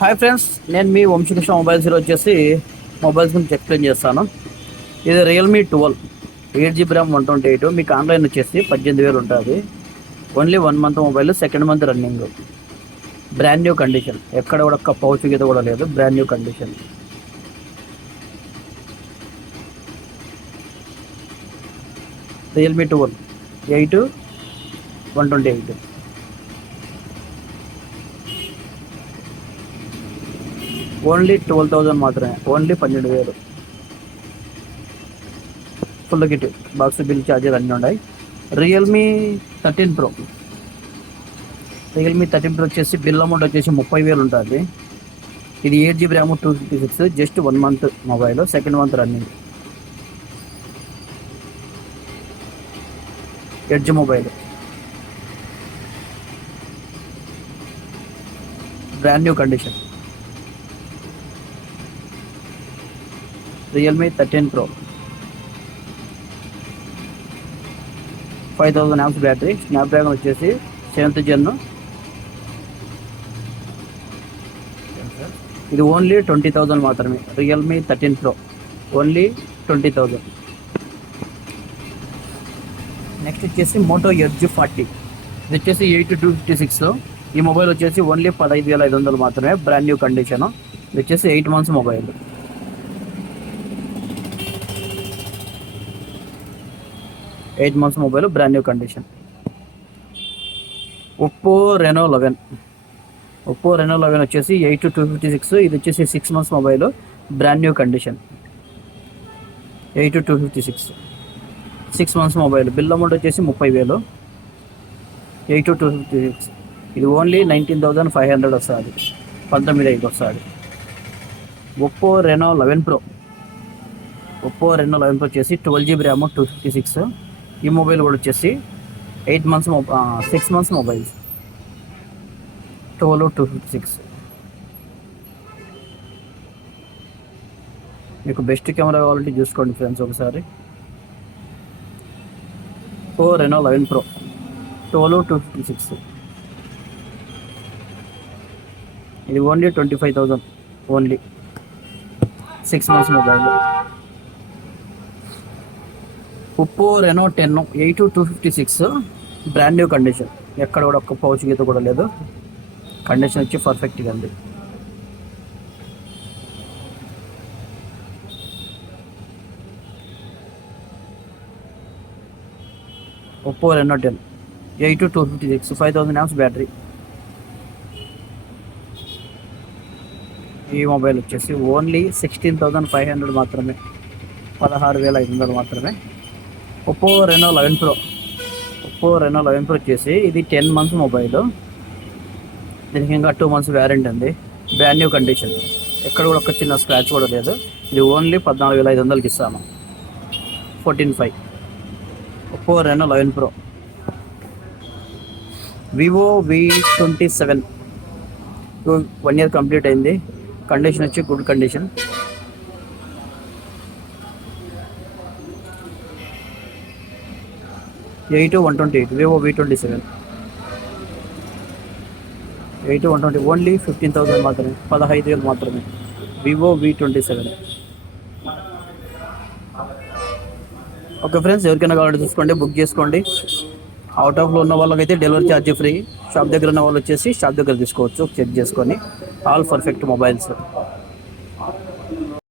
Hi friends, నేను మీ వంశకృష్ణ మొబైల్స్ వచ్చేసి మొబైల్స్ గురించి ఎక్స్ప్లెయిన్ చేస్తాను. ఇది రియల్మీ 12 8 GB ర్యామ్ 128. మీకు ఆన్లైన్ వచ్చేసి 18,000 ఉంటుంది. ఓన్లీ 1 month mobile, second month running, brand new condition. ఎక్కడ కూడా ఒక్క పౌచ్ గీత కూడా లేదు, బ్రాండ్ న్యూ కండిషన్. రియల్మీ 12 8 128. ఓన్లీ 12,000 మాత్రమే, ఓన్లీ 12,000. Full kit, box, bill, charger అన్నీ ఉన్నాయి. రియల్మీ 13 Pro వచ్చేసి బిల్ అమౌంట్ వచ్చేసి 30,000 ఉంటుంది. ఇది 8 GB ర్యామ్ 256, జస్ట్ 1 month mobile, second month running. Edge mobile, brand new condition. Realme 13 Pro 5000 mAh బ్యాటరీ, స్నాప్డ్రాగన్ వచ్చేసి 7th Gen. ఇది ఓన్లీ 20,000 మాత్రమే. రియల్మీ 13 Pro ఓన్లీ 20,000. నెక్స్ట్ వచ్చేసి మోటో ఎడ్జ్ 40. ఇది వచ్చేసి 8256. ఈ మొబైల్ వచ్చేసి ఓన్లీ 15,500 మాత్రమే, బ్రాండ్ న్యూ కండిషన్. ఇది వచ్చేసి 8 months mobile. 8 months mobile, brand new condition. Oppo Reno 11 వచ్చేసి 8256. ఇది వచ్చేసి 6 months mobile, brand new condition. 8256 6 months mobile, bill amount వచ్చేసి 30,000. 8256. ఇది ఓన్లీ 19,500 వస్తుంది, 19,500 వస్తుంది. ఒప్పో రెనో 11 Pro వచ్చేసి 12 GB ర్యామ్ 256. ఈ మొబైల్ కూడా వచ్చేసి 6 months మొబైల్, 256. మీకు బెస్ట్ కెమెరా కావాలంటే చూసుకోండి ఫ్రెండ్స్ ఒకసారి. ఒప్పో రెనో 11 Pro 256. ఇది ఓన్లీ 25,000, ఓన్లీ 6 months mobile. Oppo Reno 10 8256, brand new condition. ఎక్కడ కూడా ఒక్క పౌచ్ గీత కూడా లేదు, కండిషన్ వచ్చి పర్ఫెక్ట్గా ఉంది. Oppo Reno 10 8256, 5000 mAh battery. ఈ మొబైల్ వచ్చేసి ఓన్లీ 16,500 మాత్రమే, 16,500 మాత్రమే. ఒప్పో రెనో 11 Pro వచ్చేసి ఇది 10 months మొబైల్. దీనికి ఇంకా 2 months వ్యారంటీ ఉంది, బ్రాండ్ న్యూ కండిషన్. ఎక్కడ కూడా ఒక చిన్న స్క్రాచ్ కూడా లేదు. ఇది ఓన్లీ 14,500కి ఇస్తాను, 14,500. Oppo Reno 11 Pro. Vivo V27 1 year complete అయింది. కండిషన్ వచ్చి good condition. Vivo V27 only 15,000 మాత్రమే, 15,000 మాత్రమే. Vivo V27. ఓకే ఫ్రెండ్స్, ఎవరికైనా కావాలంటే చూసుకోండి, బుక్ చేసుకోండి. అవుట్ ఆఫ్లో ఉన్న వాళ్ళకైతే డెలివరీ ఛార్జ్ ఫ్రీ. షాప్ దగ్గర ఉన్న వాళ్ళు వచ్చేసి షాప్ దగ్గర తీసుకోవచ్చు, చెక్ చేసుకొని. All perfect mobiles.